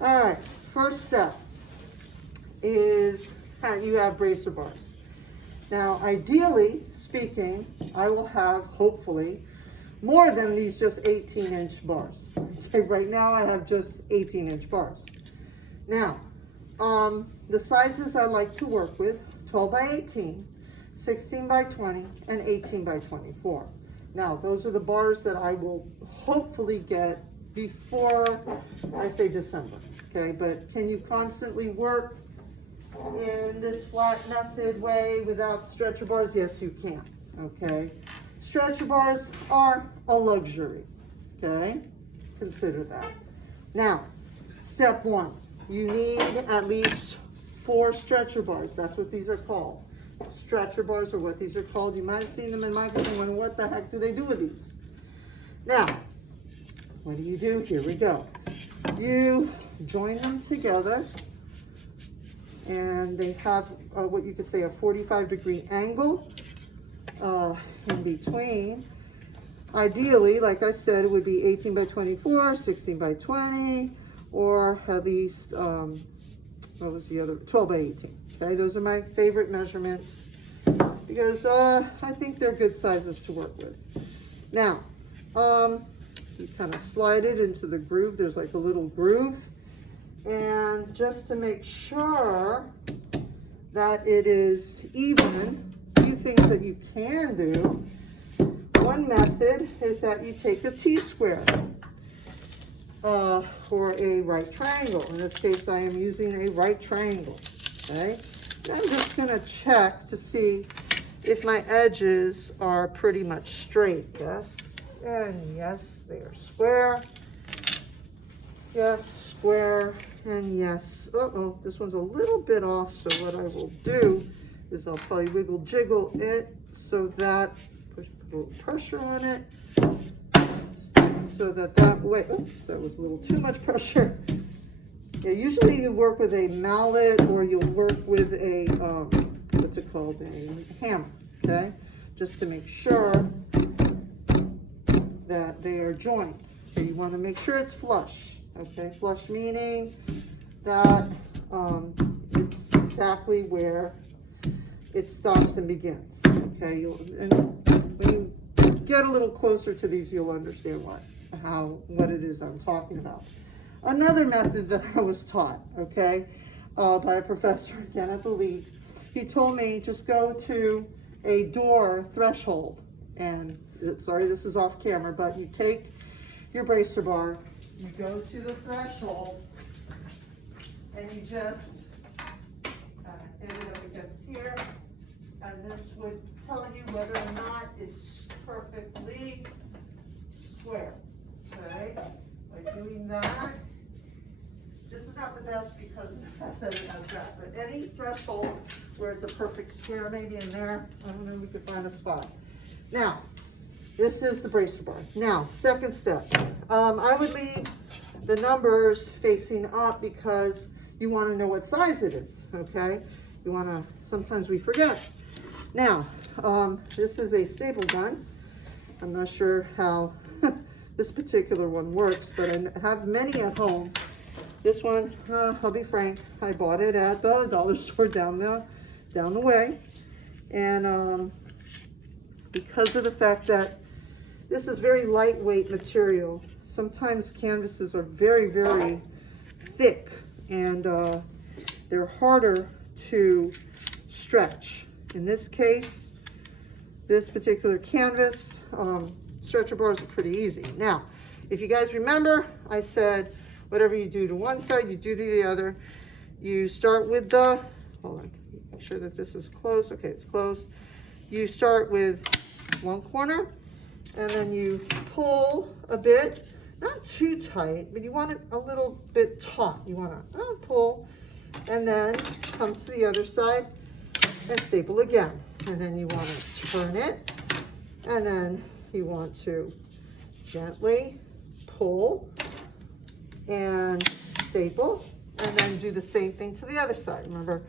All right, first step is you have bracer bars. Now, ideally speaking, I will have, hopefully, more than these just 18-inch bars. Okay, right now I have just 18-inch bars. Now, the sizes I like to work with, 12 by 18, 16 by 20, and 18 by 24. Now, those are the bars that I will hopefully get before I say December, okay? But can you constantly work in this flat method way without stretcher bars? Yes, you can, okay? Stretcher bars are a luxury, okay? Consider that. Now, step one, you need at least 4 stretcher bars. That's what these are called. Stretcher bars are what these are called. You might have seen them in microphones. Wondering what the heck do they do with these? Now, what do you do? Here we go. You join them together, and they have what you could say a 45-degree angle in between. Ideally, like I said, it would be 18 by 24, 16 by 20, or at least, what was the other, 12 by 18. Okay, those are my favorite measurements because I think they're good sizes to work with. Now, you kind of slide it into the groove. There's like a little groove. And just to make sure that it is even, a few things that you can do. One method is that you take a T-square or a right triangle. In this case, I am using a right triangle, okay? And I'm just gonna check to see if my edges are pretty much straight. Yes, and yes, they are square. Yes, square, and yes. Uh-oh, this one's a little bit off, so what I will do is I'll probably wiggle jiggle it so that, put a little pressure on it, so that way, oops, that was a little too much pressure. Yeah, usually you work with a mallet or you'll work with a, what's it called, a hammer, okay? Just to make sure that they are joined. Okay, you want to make sure it's flush. Okay, flush meaning that it's exactly where it stops and begins. Okay, and when you get a little closer to these, you'll understand what it is I'm talking about. Another method that I was taught, okay, by a professor again, I believe, he told me just go to a door threshold, and sorry, this is off camera, but you take your bracer bar, you go to the threshold, and you just hit it up against here, and this would tell you whether or not it's perfectly square. Okay, by doing that, this is not the best because of the fact that it has that, but any threshold where it's a perfect square, maybe in there, I don't know, we could find a spot. Now, this is the bracer bar. Now, second step, I would leave the numbers facing up because you want to know what size it is, okay? You want to, sometimes we forget. Now, this is a staple gun. I'm not sure how this particular one works, but I have many at home. This one, I'll be frank, I bought it at the dollar store down the way. And because of the fact that this is very lightweight material, sometimes canvases are very, very thick and they're harder to stretch. In this case, this particular canvas, stretcher bars are pretty easy. Now, if you guys remember, I said whatever you do to one side, you do to the other. You start with the, hold on, make sure that this is closed. Okay, it's closed. You start with one corner, and then you pull a bit, not too tight, but you want it a little bit taut. You want to pull, and then come to the other side and staple again. And then you want to turn it, and then you want to gently pull and staple, and then do the same thing to the other side. Remember,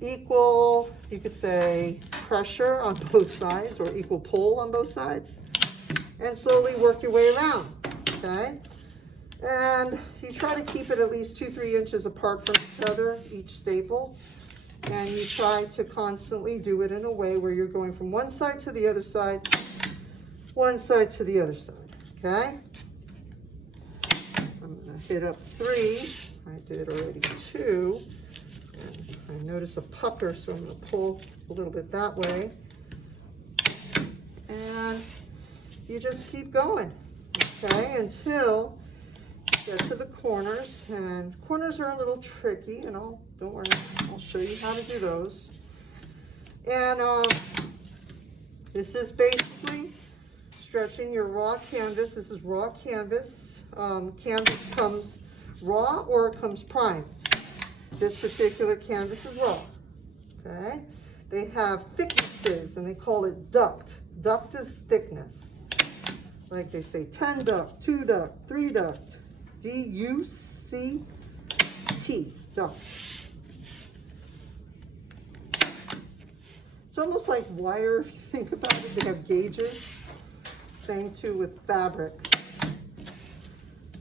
equal, you could say, pressure on both sides or equal pull on both sides, and slowly work your way around, okay? And you try to keep it at least 2-3 inches apart from each other, each staple. And you try to constantly do it in a way where you're going from one side to the other side, one side to the other side, okay? I'm gonna hit up 3. I did already 2. And I notice a pucker, so I'm gonna pull a little bit that way. And you just keep going, okay, until you get to the corners. And corners are a little tricky, and don't worry, I'll show you how to do those. And this is basically stretching your raw canvas. This is raw canvas. Canvas comes raw or it comes primed. This particular canvas is raw, okay? They have thicknesses, and they call it duct. Duct is thickness. Like they say 10 duct, 2 duct, 3 duct, D-U-C-T, duct. It's almost like wire, if you think about it. They have gauges. Same too with fabric.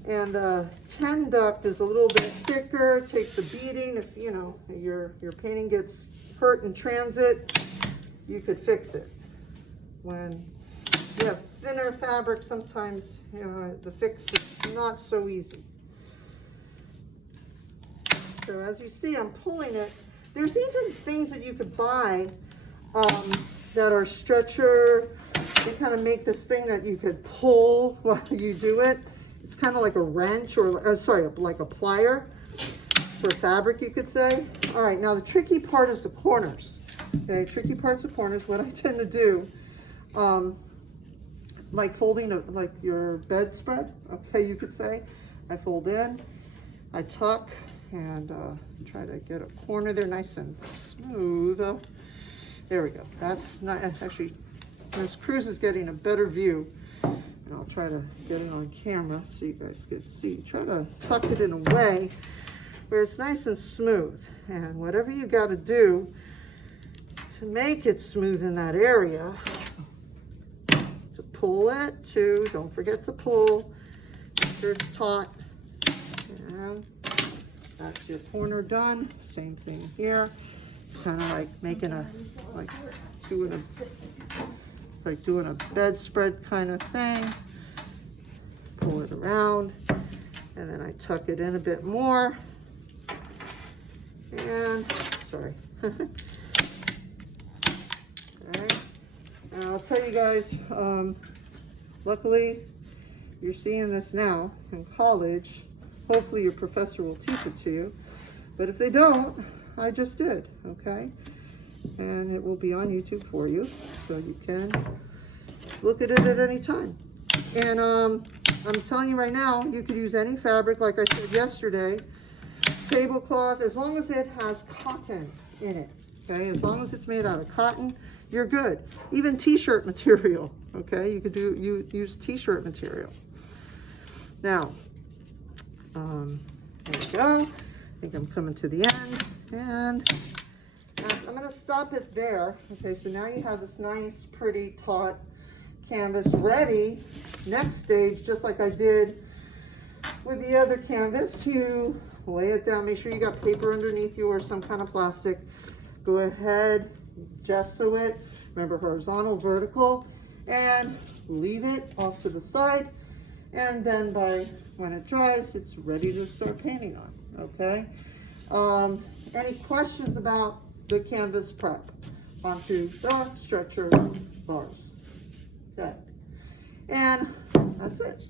And 10 duct is a little bit thicker, takes a beating. If you know your painting gets hurt in transit, you could fix it. When you have thinner fabric, sometimes the fix is not so easy. So as you see, I'm pulling it. There's even things that you could buy that are stretcher. They kind of make this thing that you could pull while you do it. It's kind of like a wrench, or sorry, like a plier for fabric, you could say. All right, now the tricky part is the corners. Okay, tricky part's the corners. What I tend to do, like folding like your bedspread, okay, you could say. I fold in, I tuck, and try to get a corner there nice and smooth. There we go. That's not actually. Miss Cruz is getting a better view, and I'll try to get it on camera so you guys can see. Try to tuck it in a way where it's nice and smooth. And whatever you got to do to make it smooth in that area, to pull it too. Don't forget to pull. Make sure it's taut. And that's your corner done. Same thing here. It's kind of like making doing a bedspread kind of thing. Pull it around, and then I tuck it in a bit more. And sorry. Okay. And I'll tell you guys, luckily you're seeing this now in college. Hopefully your professor will teach it to you. But if they don't, I just did, okay? And it will be on YouTube for you, so you can look at it at any time. And I'm telling you right now, you could use any fabric, like I said yesterday. Tablecloth, as long as it has cotton in it, okay? As long as it's made out of cotton, you're good. Even t-shirt material, okay? You could use t-shirt material. Now, there we go. I think I'm coming to the end, and I'm going to stop it there. Okay, so now you have this nice, pretty, taut canvas ready. Next stage, just like I did with the other canvas, you lay it down. Make sure you got paper underneath you or some kind of plastic. Go ahead, gesso it. Remember, horizontal, vertical, and leave it off to the side. And then when it dries, it's ready to start painting on. Okay. Any questions about the canvas prep onto the stretcher bars? Okay. And that's it.